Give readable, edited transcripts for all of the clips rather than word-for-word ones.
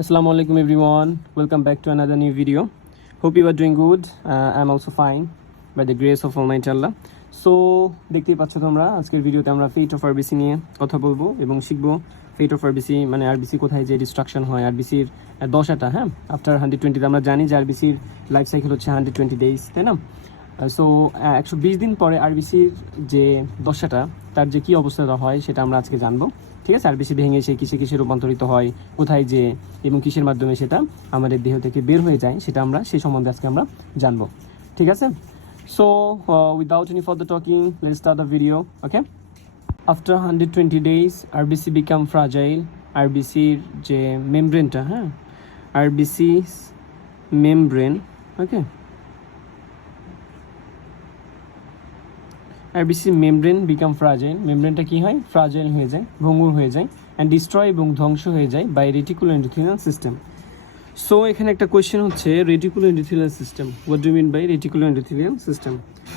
Assalamualaikum everyone, welcome back to another new video. Hope you are doing good. I'm also fine by the grace of Almighty Allah. So দেখতেই পাচ্ছ তোমরা আজকের ভিডিওতে আমরা fate of RBC নিয়ে কথা বলবো এবং শিখবো ফেট অফ আরবিসি মানে আরবিসি কোথায় যে ডিস্ট্রাকশন হয় আরবিসির দশাটা। হ্যাঁ, আফটার 120 আমরা জানি যে আরবিসির লাইফ সাইকেল হচ্ছে 120 ডেজ, তাই না? সো 120 দিন পরে আরবিসির যে দশাটা তার যে কী অবস্থাটা হয় সেটা আমরা আজকে জানবো। ঠিক আছে, আরবিসি ভেঙে সে কিসে রূপান্তরিত হয়, কোথায় যে এবং কিসের মাধ্যমে সেটা আমাদের দেহ থেকে বের হয়ে যায় সেটা আমরা সেই সম্বন্ধে আজকে আমরা জানবো। ঠিক আছে, so without any further talking let's start the video. Okay, after 120 days RBC become fragile. আরবিসির যে মেমব্রেনটা, হ্যাঁ, RBC membrane, okay, RBC membrane become fragile. মেমব্রেনটা কী হয়? ফ্রাজাইল হয়ে যায়, ভঙ্গুর হয়ে যায়, অ্যান্ড ডিস্ট্রয় এবং ধ্বংস হয়ে যায় by reticulo endothelial system. So এখানে একটা কোয়েশ্চেন হচ্ছে reticulo endothelial system, what do mean by reticulo endothelial system?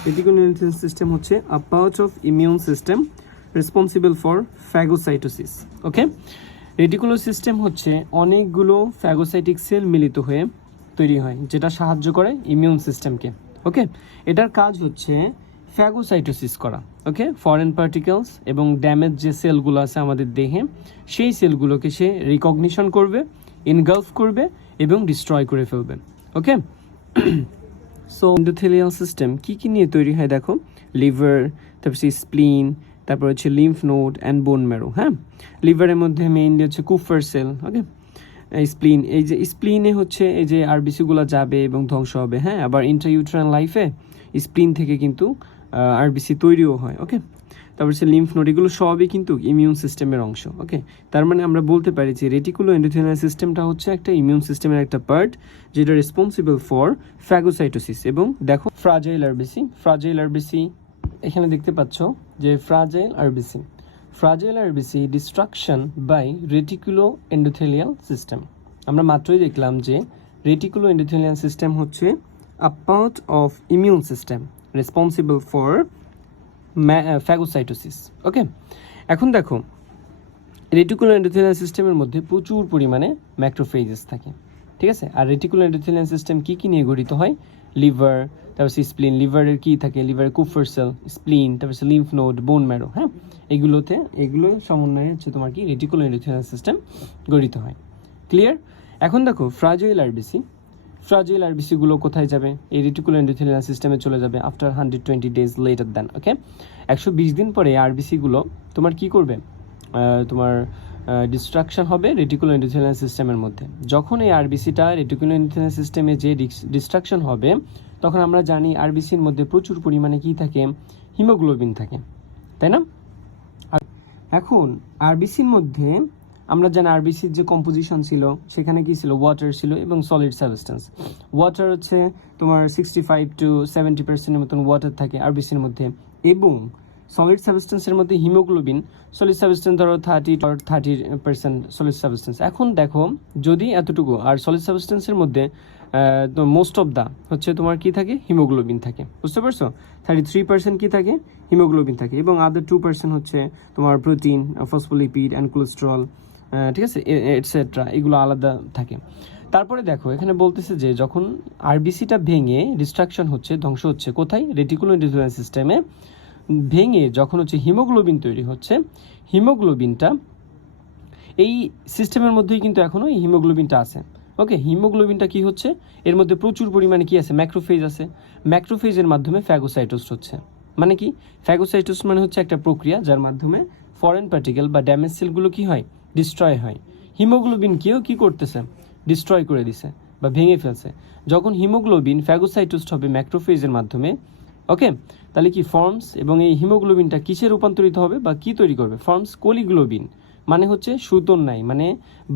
Reticulo endothelial system হচ্ছে a part of immune system responsible for phagocytosis. Okay, reticulo system হচ্ছে অনেকগুলো ফ্যাগোসাইটিক সেল মিলিত হয়ে তৈরি হয় যেটা সাহায্য করে ইমিউন সিস্টেমকে। ওকে, এটার কাজ হচ্ছে ফ্যাগোসাইটোসিস করা। ওকে, ফরেন পার্টিকেলস এবং ড্যামেজ যে সেলগুলো আছে আমাদের দেহে সেই সেলগুলোকে সে রিকগনিশন করবে, ইনগালফ করবে এবং ডিস্ট্রয় করে ফেলবে। ওকে, সো এন্ডোথেলিয়াল সিস্টেম কী কী নিয়ে তৈরি হয় দেখো, লিভার, তারপর স্প্লিন, তারপর হচ্ছে lymph node and bone marrow. হ্যাঁ, লিভারের মধ্যে মেইনলি হচ্ছে কুফার সেল। ওকে, স্প্লিন, এই যে স্প্লিনে হচ্ছে এই যে আরবিসিগুলো যাবে এবং ধ্বংস হবে। হ্যাঁ, আবার ইন্ট্রাইউট্রাইন লাইফে স্প্লিন থেকে কিন্তু আরবিসি তৈরিও হয়। ওকে, তারপর হচ্ছে লিম্ফ নোড, এগুলো সবই কিন্তু ইমিউন সিস্টেমের অংশ। ওকে, তার মানে আমরা বলতে পারি যে রেটিকুলো এন্ডোথেলিয়াল সিস্টেমটা হচ্ছে একটা ইমিউন সিস্টেমের একটা পার্ট যেটা রেসপন্সিবল ফর ফ্যাগোসাইটোসিস। এবং দেখো ফ্রাজাইল আরবিসি, ফ্রাজাইল আরবিসি এখানে দেখতে পাচ্ছ যে fragile RBC destruction by reticulo endothelial system. আমরা মাত্রই দেখলাম যে রেটিকুলো এন্ডোথেলিয়াল সিস্টেম হচ্ছে a part of immune system responsible for phagocytosis. Okay, এখন দেখো রেটিকুলো এন্ডোথেলিয়াল সিস্টেমের মধ্যে প্রচুর পরিমাণে ম্যাক্রোফেজেস থাকে। ঠিক আছে, আর রেটিকুলো এন্ডোথেলিয়াল সিস্টেম কী কী নিয়ে গঠিত হয়? লিভার, তারপর স্প্লিন, লিভারের কী থাকে? লিভারের কুফার সেল, স্প্লিন, তারপর লিম্ফ নোড, বোন ম্যারো। হ্যাঁ, এগুলো সমন্বয়ে হচ্ছে তোমার কি রেটিকুলো এন্ডোথেলিয়াল সিস্টেম গঠিত হয়। ক্লিয়ার? এখন দেখো ফ্রাজাইল আরবিসিগুলো কোথায় যাবে? এই রেটিকুলো এন্ডোথেলিয়াল সিস্টেমে চলে যাবে আফটার 120 ডেজ লেটার দেন। ওকে, 120 দিন পরে আরবিসিগুলো তোমার কি করবে? তোমার ডিস্ট্রাকশন হবে রেটিকুলো এন্ডোথেলিয়াল সিস্টেমের মধ্যে। যখন এই আরবিসিটা রেটিকুলো এন্ডোথেলিয়াল সিস্টেমে যে ডিস্ট্রাকশন হবে তখন আমরা জানি আরবিসির মধ্যে প্রচুর পরিমাণে কি থাকে? হিমোগ্লোবিন থাকে, তাই না? এখন আরবিসির মধ্যে আমরা জানি আরবিসির যে কম্পোজিশন ছিল সেখানে কি ছিল? ওয়াটার ছিল এবং সলিড সাবস্টেন্স। ওয়াটার হচ্ছে তোমার 65 to 70% মতন ওয়াটার থাকে আরবিসির মধ্যে, এবং সলিড সাবস্টেন্সের মধ্যে হিমোগ্লোবিন, সলিড সাবস্টেন্স ধরো 30% সলিড সাবস্টেন্স। এখন দেখো যদি এতটুকু, আর সলিড সাবস্টেন্সের মধ্যে মোস্ট অফ দা হচ্ছে তোমার কি থাকে? হিমোগ্লোবিন থাকে। বুঝতে পারছো? 33% কি থাকে? হিমোগ্লোবিন থাকে, এবং আদার 2% হচ্ছে তোমার প্রোটিন, ফসফোলিপিড অ্যান্ড কোলেস্টেরল, ঠিক আছে, এটসেট্রা, এগুলো আলাদা থাকে। তারপরে দেখো এখানে বলতেছে যে যখন আরবিসিটা ভেঙে ডিস্ট্রাকশন হচ্ছে, ধ্বংস হচ্ছে কোথায়? রেটিকুলো এন্ডোথেলিয়াল সিস্টেমে ভেঙে যখন হচ্ছে হিমোগ্লোবিন তৈরি হচ্ছে, হিমোগ্লোবিনটা এই সিস্টেমের মধ্যেই কিন্তু এখনও এই হিমোগ্লোবিনটা আছে। ওকে, হিমোগ্লোবিনটা কি হচ্ছে? এর মধ্যে প্রচুর পরিমাণে কি আছে? ম্যাক্রোফেজ আছে। ম্যাক্রোফেজের মাধ্যমে ফ্যাগোসাইটোস হচ্ছে। মানে কি? ফ্যাগোসাইটোস মানে হচ্ছে একটা প্রক্রিয়া যার মাধ্যমে ফরেন পার্টিকেল বা ড্যামেজ সেলগুলো কি হয়? ডিস্ট্রয় হয়। হিমোগ্লোবিনকেও কি করতেছে? ডিস্ট্রয় করে দিছে বা ভেঙে ফেলছে। যখন হিমোগ্লোবিন ফ্যাগোসাইটোস হবে ম্যাক্রোফেজের মাধ্যমে, ওকে, তাহলে কি ফর্মস, এবং এই হিমোগ্লোবিনটা কিসে রূপান্তরিত হবে বা কি তৈরি করবে? ফর্মস কোলিগ্লোবিন, মানে হচ্ছে সুতোর নাই, মানে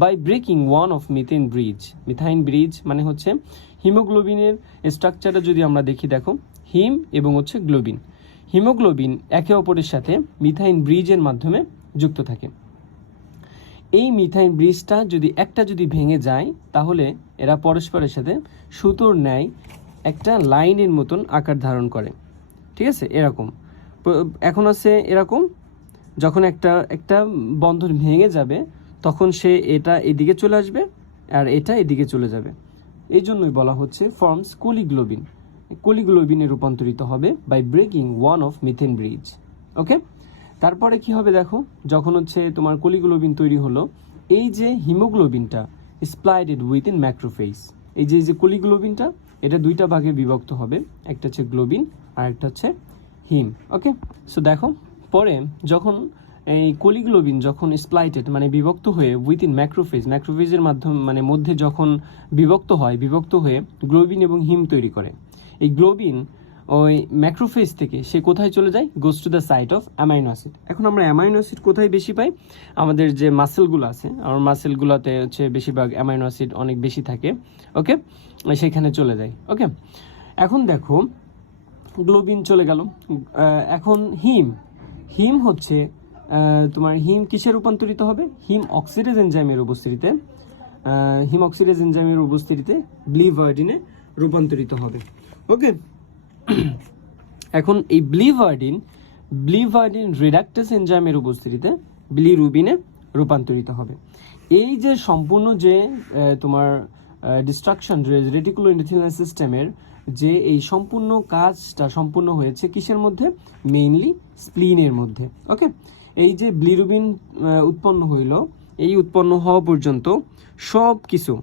by breaking one of methine bridge মানে হচ্ছে হিমোগ্লোবিনের স্ট্রাকচারটা যদি আমরা দেখি, দেখো হিম এবং হচ্ছে গ্লোবিন, হিমোগ্লোবিন একে অপরের সাথে মিথাইন ব্রিজের মাধ্যমে যুক্ত থাকে। এই মিথাইন ব্রিজটা যদি ভেঙে যায় তাহলে এরা পরস্পরের সাথে সুতোর ন্যায় একটা লাইনের মতন আকার ধারণ করে। ঠিক আছে, এরকম এখন আছে এরকম, যখন একটা বন্ধন ভেঙে যাবে তখন সে এটা এদিকে চলে আসবে, আর এটা এদিকে চলে যাবে, এই জন্যই বলা হচ্ছে ফর্মস কোলিগ্লোবিন। কোলিগ্লোবিনে রূপান্তরিত হবে by breaking one of methane bridge. Okay, তারপরে কি হবে দেখো, যখন হচ্ছে তোমার কোলিগ্লোবিন তৈরি হলো, এই যে হিমোগ্লোবিনটা স্প্লাইডেড উইথিন ম্যাক্রোফেজ, এই যে কোলিগ্লোবিনটা এটা দুইটা ভাগে বিভক্ত হবে, একটা হচ্ছে গ্লোবিন আর একটা হচ্ছে হিম। ওকে, সো দেখো পরে যখন এই কোলিগ্লোবিন যখন স্প্লাইটেড মানে বিভক্ত হয়ে উইথিন ম্যাক্রোফেজের মাধ্যমে মানে মধ্যে যখন বিভক্ত হয়ে গ্লোবিন এবং হিম তৈরি করে, এই গ্লোবিন ওই ম্যাক্রোফেজ থেকে সে কোথায় চলে যায়, goes to the site of amino acid. এখন আমরা অ্যামাইনো অ্যাসিড কোথায় বেশি পাই, আমাদের যে মাসেলগুলো আছে, আমার মাসেলগুলোতে হচ্ছে বেশিরভাগ অ্যামাইনো অ্যাসিড অনেক বেশি থাকে। ওকে, সেখানে চলে যায়। ওকে, এখন দেখো গ্লোবিন চলে গেল, এখন হিম হচ্ছে তোমার হিম কিসে রূপান্তরিত হবে, হিম অক্সিডেজ এনজাইমের উপস্থিতিতে ব্লিভার্ডিনে রূপান্তরিত হবে। ওকে, এখন এই ব্লিভার্ডিন রিডাক্টেস এনজাইমের উপস্থিতিতে বিলিরুবিনে রূপান্তরিত হবে। এই যে সম্পূর্ণ যে তোমার ডিস্ট্রাকশন রেটিকুলো এন্ডোথেলিয়াল সিস্টেমের যে এই সম্পূর্ণ কাজটা সম্পূর্ণ হয়েছে কিসের মধ্যে, মেইনলি স্প্লিনের মধ্যে। ওকে, এই যে বিলিরুবিন উৎপন্ন হইল, এই উৎপন্ন হওয়া পর্যন্ত সব কিছু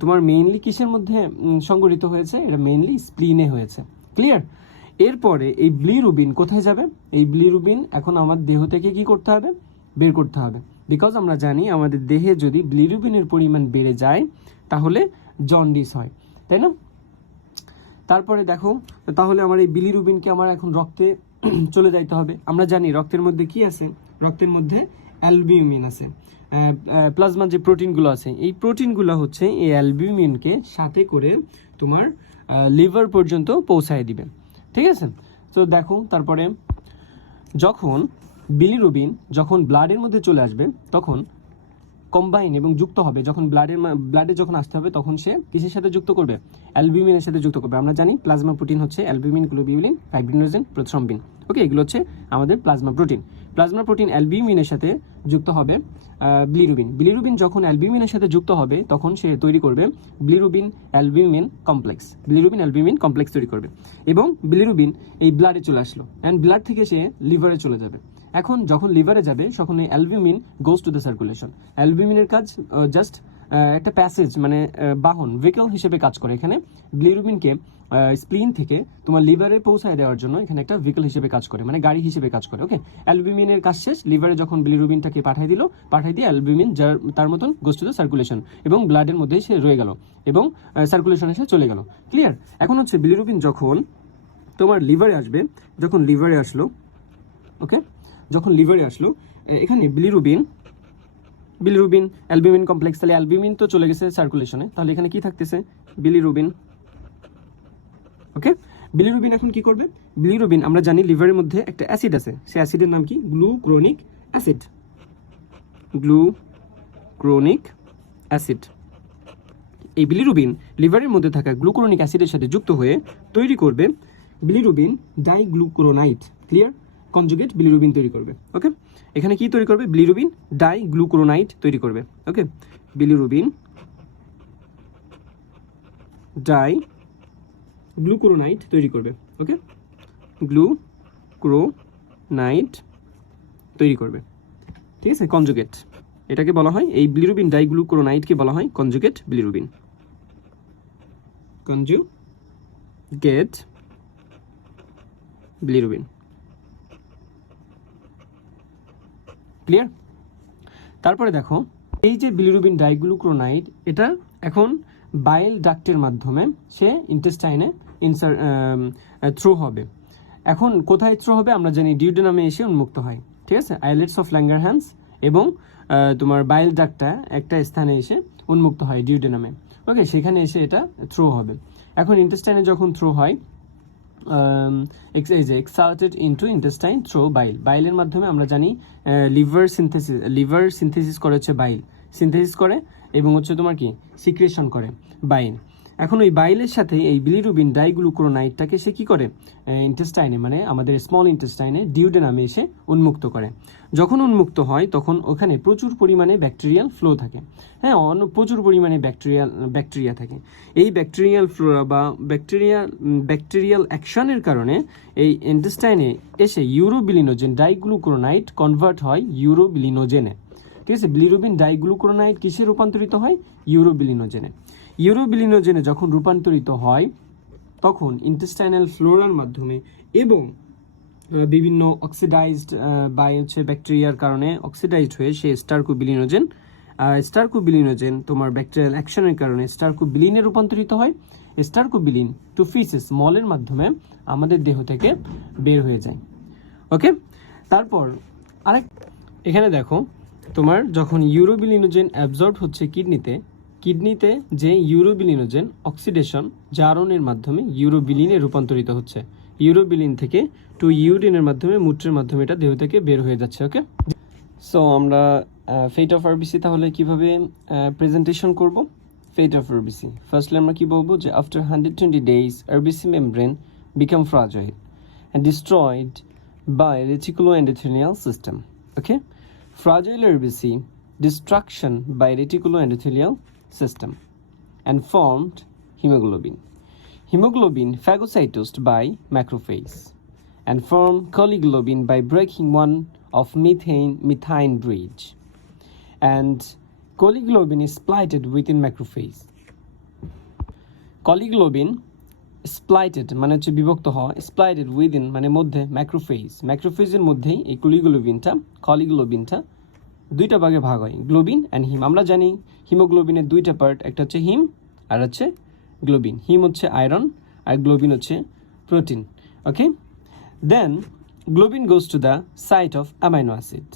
তোমার মেইনলি কিসের মধ্যে সংগঠিত হয়েছে, এটা মেইনলি স্প্লিনে হয়েছে। ক্লিয়ার? এরপরে এই বিলিরুবিন কোথায় যাবে, এই বিলিরুবিন এখন আমার দেহ থেকে কি করতে হবে, বের করতে হবে। বিকজ আমরা জানি আমাদের দেহে যদি বিলিরুবিনের পরিমাণ বেড়ে যায় তাহলে জন্ডিস হয়, তাই না? তারপরে দেখো, তাহলে আমার এই বিলিরুবিনকে আমার এখন রক্তে চলে যাইতে হবে। আমরা জানি রক্তের মধ্যে কি আছে, রক্তের মধ্যে অ্যালবিউমিন আছে, প্লাজমা যে প্রোটিনগুলো আছে, এই প্রোটিনগুলো হচ্ছে এই অ্যালবিউমিনকে সাথে করে তোমার লিভার পর্যন্ত পৌঁছায় দিবে। ঠিক আছে? তো দেখো তারপরে যখন বিলিরুবিন যখন ব্লাডের মধ্যে চলে আসবে তখন কম্বাইন এবং যুক্ত হবে, যখন ব্লাডে যখন আসতে হবে তখন সে কিসের সাথে যুক্ত করবে, অ্যালবিউমিনের সাথে যুক্ত করবে। আমরা জানি প্লাজমা প্রোটিন হচ্ছে অ্যালবিউমিন, গ্লোবিউলিন, ফাইব্রিনোজেন, প্রোথ্রম্বিন। ওকে, এগুলো হচ্ছে আমাদের প্লাজমা প্রোটিন অ্যালবিউমিনের সাথে যুক্ত হবে বিলিরুবিন যখন অ্যালবিউমিনের সাথে যুক্ত হবে তখন সে তৈরি করবে বিলিরুবিন অ্যালবিউমিন কমপ্লেক্স তৈরি করবে, এবং বিলিরুবিন এই ব্লাডে চলে আসলো অ্যান্ড ব্লাড থেকে সে লিভারে চলে যাবে। এখন যখন লিভারে যাবে তখন এই albumin goes to the circulation. অ্যালবিউমিনের কাজ জাস্ট একটা প্যাসেজ মানে বাহন, ভেহিকল হিসেবে কাজ করে। এখানে বিলিরুবিনকে স্প্লিন থেকে তোমার লিভারে পৌঁছায় দেওয়ার জন্য এখানে একটা ভেহিকল হিসেবে কাজ করে, মানে গাড়ি হিসেবে কাজ করে। ওকে, অ্যালবিউমিনের কাজ শেষ, লিভারে যখন বিলিরুবিনটাকে পাঠিয়ে দিয়ে অ্যালবিউমিন তার মতন গোজ টু দ্য সার্কুলেশন এবং ব্লাডের মধ্যে সে রয়ে গেল এবং সার্কুলেশনে সে চলে গেল। ক্লিয়ার? এখন হচ্ছে বিলিরুবিন যখন তোমার লিভারে আসবে, যখন লিভারে আসলো, ওকে, যখন লিভারে আসলো এখানে বিলিরুবিন অ্যালবিউমিন কমপ্লেক্স, তাহলে অ্যালবিউমিন তো চলে গেছে সার্কুলেশনে, তাহলে এখানে কি থাকতেছে, বিলিরুবিন। ওকে, বিলিরুবিন এখন কি করবে, বিলিরুবিন আমরা জানি লিভারের মধ্যে একটা অ্যাসিড আছে, সেই অ্যাসিডের নাম কি, গ্লুক্রোনিক অ্যাসিড। এই বিলিরুবিন লিভারের মধ্যে থাকা গ্লুক্রোনিক অ্যাসিডের সাথে যুক্ত হয়ে তৈরি করবে বিলিরুবিন ডাইগ্লুকুরোনাইট। ক্লিয়ার? কনজুগেট বিলিরুবিন তৈরি করবে। ওকে, এখানে কি তৈরি করবে, বিলিরুবিন ডাইগ্লুকুরোনাইট তৈরি করবে। ওকে, বিলিরুবিন ডাইগ্লুকুরোনাইট তৈরি করবে। ওকে, গ্লুকুরোনাইট তৈরি করবে। ঠিক আছে, কনজুগেট এটাকে বলা হয়, এই বিলিরুবিন ডাইগ্লুকুরোনাইটকে বলা হয় conjugate bilirubin. Conjugate bilirubin. Clear? তারপরে দেখো এই যে বিলিরুবিন ডাইগ্লুকুরোনাইট এটা এখন বাইল ডাক্টের মাধ্যমে সে ইন্টেস্টাইনে থ্রো হবে। এখন কোথায় থ্রো হবে, আমরা জানি ডিউডেনামে এসে উন্মুক্ত হয়। ঠিক আছে, আইলেটস অফ ল্যাঙ্গারহ্যান্স এবং তোমার বাইল ডাক্টটা একটা স্থানে এসে উন্মুক্ত হয় ডিউডেনামে। ওকে, সেখানে এসে এটা থ্রো হবে। এখন ইন্টেস্টাইনে যখন থ্রো হয় এক্সার্টেড ইনটু ইন্টেস্টাইন থ্রো বাইলের মাধ্যমে আমরা জানি লিভার সিনথেসিস করে হচ্ছে বাইল সিনথেসিস করে এবং হচ্ছে তোমার কি সিক্রেশন করে বাইল। এখন ওই বাইলের সাথে এই বিলিরুবিন ডাইগ্লুকুরোনাইডটাকে সে কি করে ইন্টেস্টাইনে মানে আমাদের স্মল ইন্টেস্টাইনে ডিউডেনামে এসে উন্মুক্ত করে। যখন উন্মুক্ত হয় তখন ওখানে প্রচুর পরিমাণে ব্যাকটেরিয়াল ফ্লো থাকে, হ্যাঁ প্রচুর পরিমাণে ব্যাকটেরিয়া থাকে। এই ব্যাকটেরিয়াল ফ্লোরা বা ব্যাকটেরিয়াল অ্যাকশনের কারণে এই ইন্টেস্টাইনে এসে ইউরোবিলিনোজেন ডাইগ্লুকুরোনাইড কনভার্ট হয় ইউরোবিলিনোজেনে। ঠিক আছে, বিলিরুবিন ডাইগ্লুকুরোনাইড কিসে রূপান্তরিত হয়? ইউরোবিলিনোজেনে। ইউরোবিলিনোজেনে যখন রূপান্তরিত হয় তখন ইন্টেস্টাইনাল ফ্লোরার মাধ্যমে এবং বিভিন্ন অক্সিডাইজড বা ব্যাকটেরিয়ার কারণে অক্সিডাইজড হয়ে সে স্টারকোবিলিনোজেন তোমার ব্যাকটেরিয়াল অ্যাকশনের কারণে স্টারকোবিলিনে রূপান্তরিত হয়। স্টারকোবিলিন টু ফিসেস মলের মাধ্যমে আমাদের দেহ থেকে বের হয়ে যায়। ওকে, তারপর এখানে দেখো তোমার যখন ইউরোবিলিনোজেন অ্যাবজর্ব হচ্ছে কিডনিতে যে ইউরোবিলিনোজেন অক্সিডেশন জারণের মাধ্যমে ইউরোবিলিনে রূপান্তরিত হচ্ছে। ইউরোবিলিন থেকে টু ইউরিনের মাধ্যমে মূত্রের মাধ্যমে এটা দেহ থেকে বের হয়ে যাচ্ছে। ওকে, সো আমরা ফেট অফ আরবিসি তাহলে কিভাবে প্রেজেন্টেশন করব? ফেট অফ আরবিসি ফার্স্টলি আমরা কি বলবো যে after 120 days RBC membrane become fragile and destroyed by reticuloendothelial system. Okay, fragile RBC destruction by reticuloendothelial system and formed hemoglobin. Hemoglobin phagocytosed by macrophage and form choleglobin by breaking one of methane bridge, and choleglobin is spliced within macrophage. Choleglobin স্প্লাইটেড মানে হচ্ছে বিভক্ত হওয়া, স্প্লাইটেড within মানে মধ্যে ম্যাক্রোফেজের মধ্যেই এই কলিগ্লোবিনটা দুইটা ভাগে ভাগ হয়, গ্লোবিন অ্যান্ড হিম। আমরা জানি হিমোগ্লোবিনের দুইটা পার্ট, একটা হচ্ছে হিম আর হচ্ছে গ্লোবিন। হিম হচ্ছে আয়রন আর গ্লোবিন হচ্ছে protein. Okay, then globin goes to the site of amino acid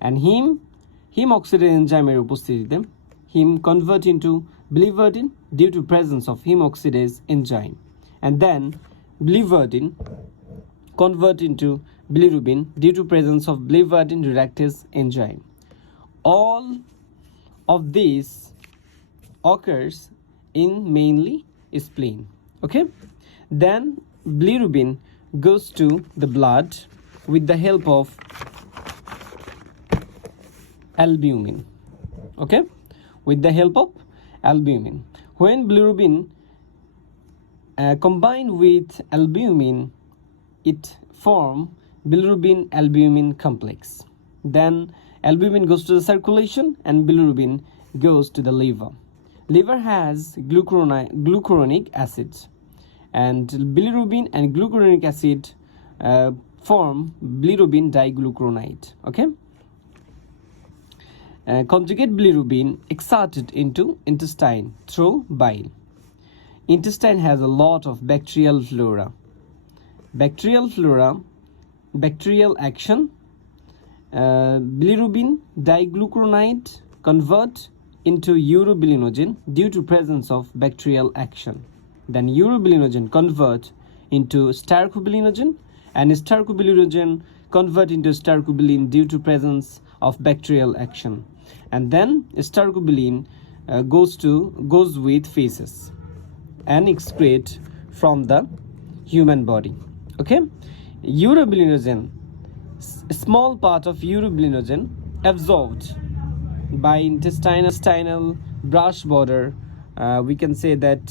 and heme oxidase এনজাইমের উপস্থিতিতে heme convert into biliverdin due to presence of heme oxidase enzyme, and then biliverdin convert into bilirubin due to presence of biliverdin reductase enzyme. All of this occurs in mainly spleen. Okay, then bilirubin goes to the blood with the help of albumin. Okay, with the help of albumin. When bilirubin combined with albumin, it form bilirubin-albumin complex. Then albumin goes to the circulation and bilirubin goes to the liver. Liver has glucuronic acid, and bilirubin and glucuronic acid form bilirubin diglucuronide. Okay. Conjugate bilirubin exerted into intestine through bile. Intestine has a lot of bacterial flora, bacterial action. Bilirubin diglucuronide convert into urobilinogen due to presence of bacterial action. Then urobilinogen convert into stercobilinogen, and stercobilinogen convert into stercobilin due to presence of bacterial action. And then stercobilin goes with feces and excrete from the human body. Okay, urobilinogen, small part of urobilinogen absorbed by intestinal brush border. We can say that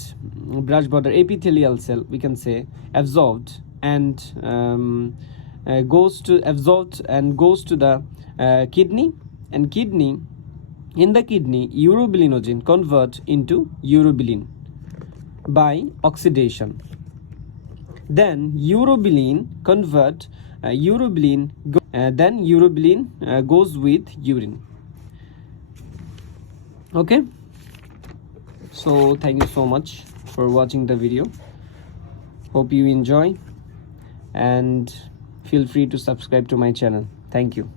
brush border epithelial cell, we can say, absorbed and goes to the kidney, and in the kidney urobilinogen convert into urobilin by oxidation. Then urobilin goes with urine. Okay, so thank you so much for watching the video. Hope you enjoy, and feel free to subscribe to my channel. Thank you.